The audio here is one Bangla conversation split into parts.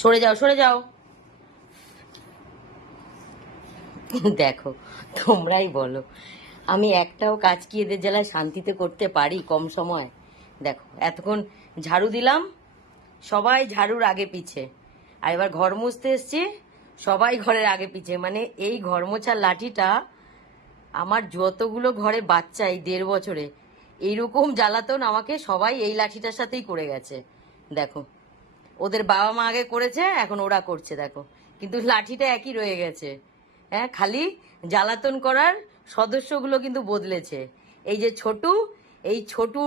সরে যাও, সরে যাও। দেখো, তোমরাই বলো, আমি একটাও কাজ কি এদের জ্বালায় শান্তিতে করতে পারি কম সময়? দেখো, এতক্ষণ ঝাড়ু দিলাম, সবাই ঝাড়ুর আগে পিছে, আর এবার ঘর মুছতে এসছি, সবাই ঘরের আগে পিছে। মানে এই ঘর মোছার লাঠিটা আমার যতগুলো ঘরে বাচ্চা এই 1.5 বছরে এইরকম জ্বালাতন আমাকে সবাই এই লাঠিটার সাথেই করে গেছে। দেখো, ওদের বাবা মা আগে করেছে, এখন ওরা করছে, দেখো, কিন্তু লাঠিটা একই রয়ে গেছে। হ্যাঁ, খালি জ্বালাতন করার সদস্যগুলো কিন্তু বদলেছে। এই যে ছোটু, এই ছোটু,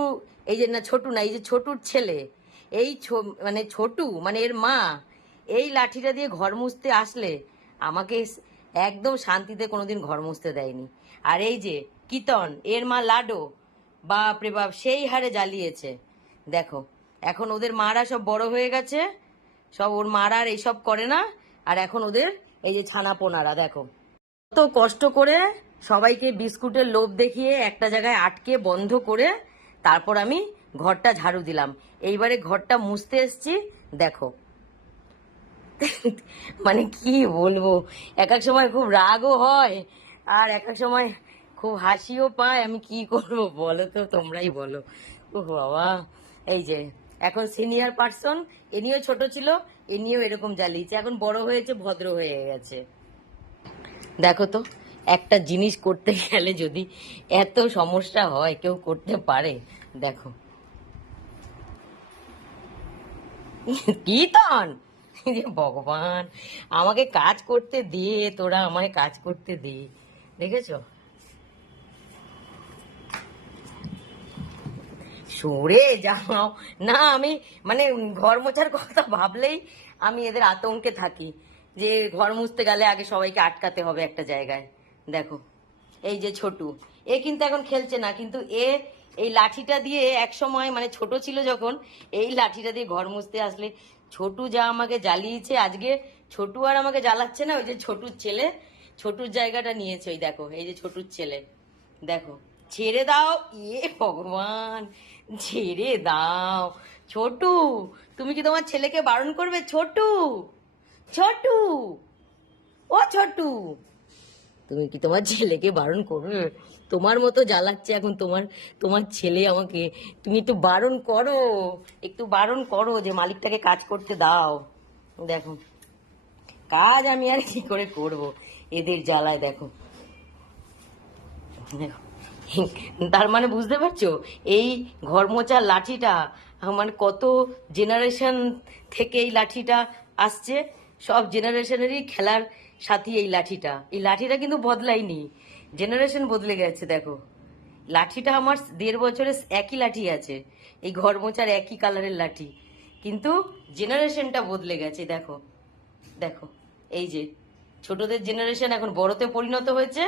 এই যে না ছোটু না, এই যে ছোটুর ছেলে, এই মানে ছোটু মানে এর মা, এই লাঠিটা দিয়ে ঘর মুছতে আসলে আমাকে একদম শান্তিতে কোনোদিন ঘর মুছতে দেয়নি। আর এই যে কীর্তন, এর মা লাডো, বাপ রে বাপ, সেই হারে জ্বালিয়েছে। দেখো, এখন ওদের মারা সব বড় হয়ে গেছে, সব ওর মারা আর এইসব করে না। আর এখন ওদের এই যে ছানা পোনারা, দেখো, কত কষ্ট করে সবাইকে বিস্কুটের লোভ দেখিয়ে একটা জায়গায় আটকে বন্ধ করে তারপর আমি ঘরটা ঝাড়ু দিলাম। এইবারে ঘরটা মুছতে এসছি, দেখো। মানে কি বলবো, এক এক সময় খুব রাগও হয়, আর এক এক সময় খুব হাসিও পায়। আমি কি করবো বলো তো, তোমরাই বলো। ও বাবা, এই যে এখন সিনিয়র পার্সন, এ নিয়েও ছোট ছিল, এ নিয়েও এরকম জ্বালিয়েছে, এখন বড় হয়েছে, ভদ্র হয়ে গেছে। দেখো তো, একটা জিনিস করতে গেলে যদি এত সমস্যা হয়, কেউ করতে পারে? দেখো, কীর্তন, যে ভগবান, আমাকে কাজ করতে দিয়ে, তোরা আমায় কাজ করতে দে। দেখেছো, সরে যাও না। আমি মানে ঘর মোছার কথা ভাবলেই আমি এদের আতঙ্কে থাকি, যে ঘর মুছতে গেলে আগে সবাইকে আটকাতে হবে একটা জায়গায়। দেখো, এই যে ছোটু, এ কিন্তু এখন খেলছে না, কিন্তু এ এই লাঠিটা দিয়ে এক সময়, মানে ছোট ছিল যখন, এই লাঠিটা দিয়ে ঘর মুছতে আসলে ছোটু যা আমাকে জ্বালিয়েছে। আজকে ছোটু আর আমাকে জ্বালাচ্ছে না, ওই যে ছোটুর ছেলে ছোটুর জায়গাটা নিয়েছে। ওই দেখো, এই যে ছোটুর ছেলে, দেখো, ছেড়ে দাও। ইয়ে ভগবান, ছেড়ে দাও। ছোটু, তুমি কি তোমার ছেলেকে বারণ করবে? ছোটু, ছোটু, ও ছোটু, তুমি কি তোমার ছেলেকে বারণ করবে? তোমার মতো জ্বালাচ্ছে এখন তোমার তোমার ছেলে আমাকে। তুমি একটু বারণ করো, একটু বারণ করো যে মালিকটাকে কাজ করতে দাও। দেখো, কাজ আমি আর কি করে করব এদের জ্বালায়। দেখো, তার মানে বুঝতে পারছো, এই ঘর মোছার লাঠিটা মানে কত জেনারেশন থেকে এই লাঠিটা আসছে। সব জেনারেশনেরই খেলার সাথী এই লাঠিটা। এই লাঠিটা কিন্তু বদলায়নি, জেনারেশন বদলে গেছে। দেখো, লাঠিটা আমার 1.5 বছরে একই লাঠি আছে, এই ঘর মোছার একই কালারের লাঠি, কিন্তু জেনারেশনটা বদলে গেছে। দেখো, দেখো, এই যে ছোটদের জেনারেশন এখন বড়তে পরিণত হয়েছে,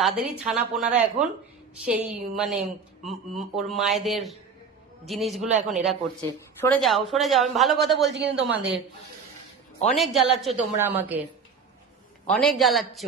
তাদেরই ছানা পোনারা এখন সেই মানে ওর মায়েদের জিনিসগুলো এখন এরা করছে। সরে যাও, সরে যাও, আমি ভালো কথা বলছি কিন্তু তোমাদের। অনেক জ্বালাচ্ছ তোমরা আমাকে, অনেক জ্বালাচ্ছ।